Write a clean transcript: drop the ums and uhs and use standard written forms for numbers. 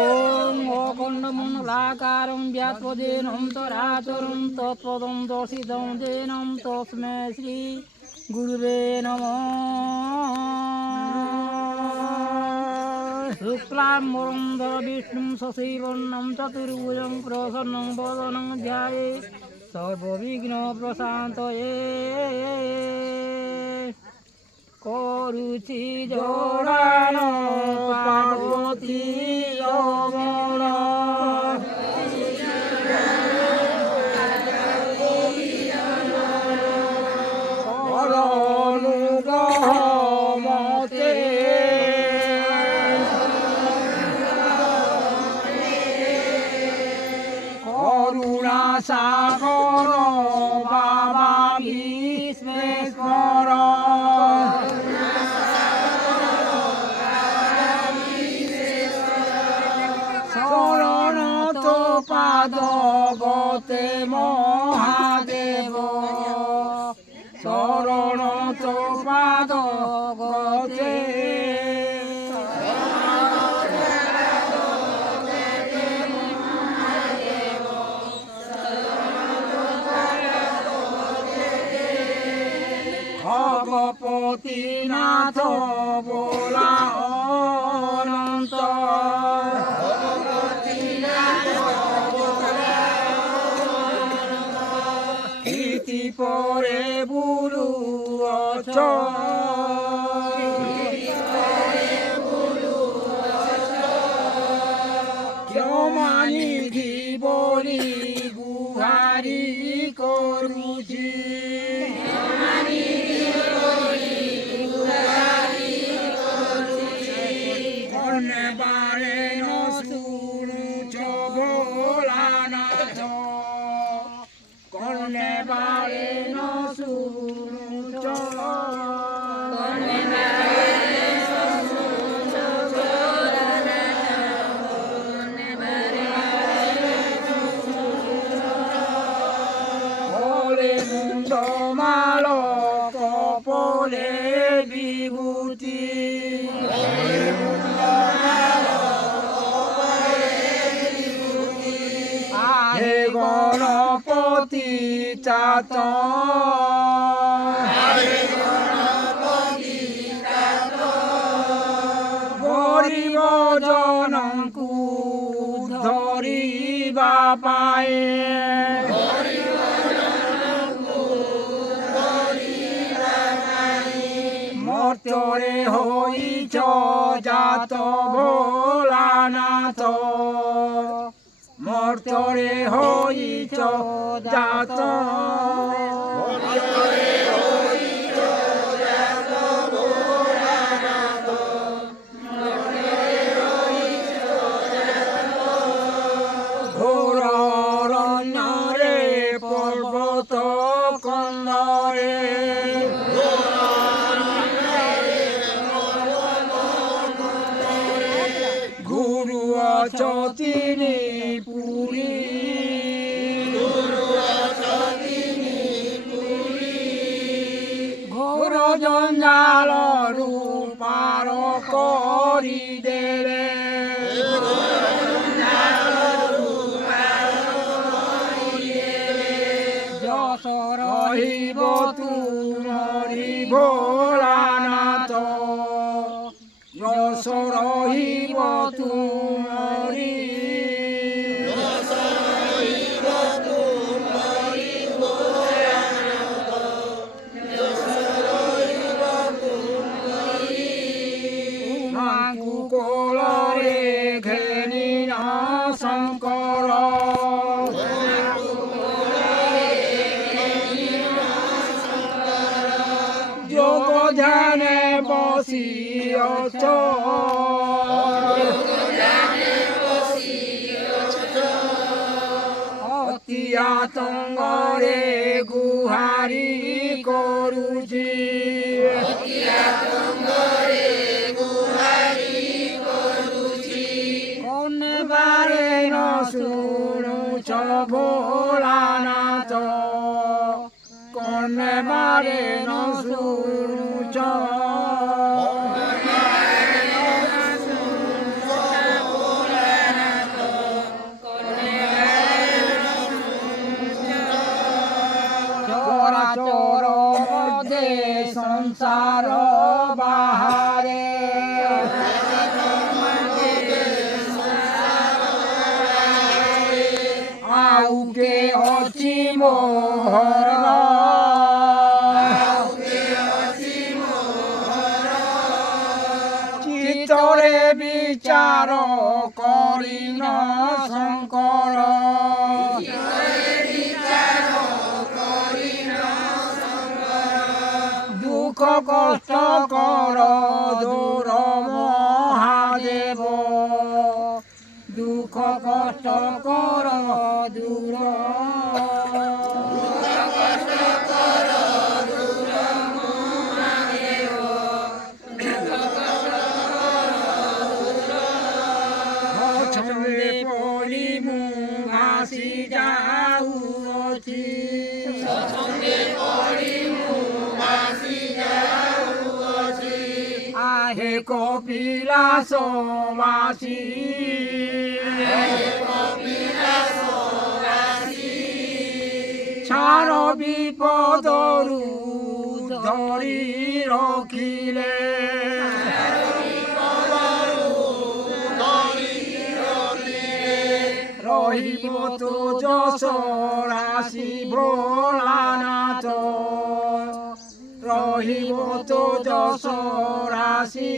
ওম অখণ্ডমণ্ডলাকারং ব্যাপদেনম তরাচরং তৎপদং দর্শিতং দেনম তস্মৈ শ্রী গুরুবে নমঃ। শুক্লাম্বরধর বিষ্ণুং শশীবর্ণং চতুর্ভুজং প্রসন্নং বদনং ধ্যায়েৎ সর্ববিঘ্নপ্রশান্তয়ে। করুচি জড়ানো পার্বতী রমণ করনুগ্রহ মতে করুণা সাগর বাবা ভীষ্মেশ্বর শরণ তো পাদ গতে মহাদেব শরণ তো পাদ গতে ভগপতি নাথ বোলা অনন্ত ইতি পরে বুলু অচ মানি ধীবরি গুহারি করুছি বারে নসুরুচ ভোলানাথ কর্ণে বারে নসুরুচ ওরে মুন্ড মাল কপলে বিভূতি হে গণপতি চাত গরিব জনଙ୍କୁ ধরিবা পায়ে মর্ত্যরে হইছ জাত ভোলানাথ মর্ত্যরে হইছ জাত ঘোর অরণ্যরে পর্বত কন্দরে গুরু অছ তিনি পুরী ঘোর জঞ্জাল রূপার করি দেলে যশ রহিব তুমরি ভোলানাথ যশ রহিব তুমরি মাঙ্কু কোলরে ঘেনি না শঙ্কর যোগ ধ্যানে বসিয়ছ অতি আতঙ্গরে গুহারি করুছি কর্ণবারে ন শুনুছ ভোলানাথ কর্ণবারে ন শুনুছ ସଂସାର ବାହାରେ ଆଉ କେ ଅଛି ମୋହର ଚିତ୍ତରେ ବିଚାର କରିନ ଶଙ୍କର দুঃখ কষ্ট কর দূর মহাদেব দুঃখ কষ্ট কর দূর ছন্দে পড়ি মু ভাসি যাউছি আহে কপিলাস বাসী ছাড় বিপদরু ধরি রখিলে রহিব তো যশ রাশি ভোলানাথ রহিব তো যশ রাশি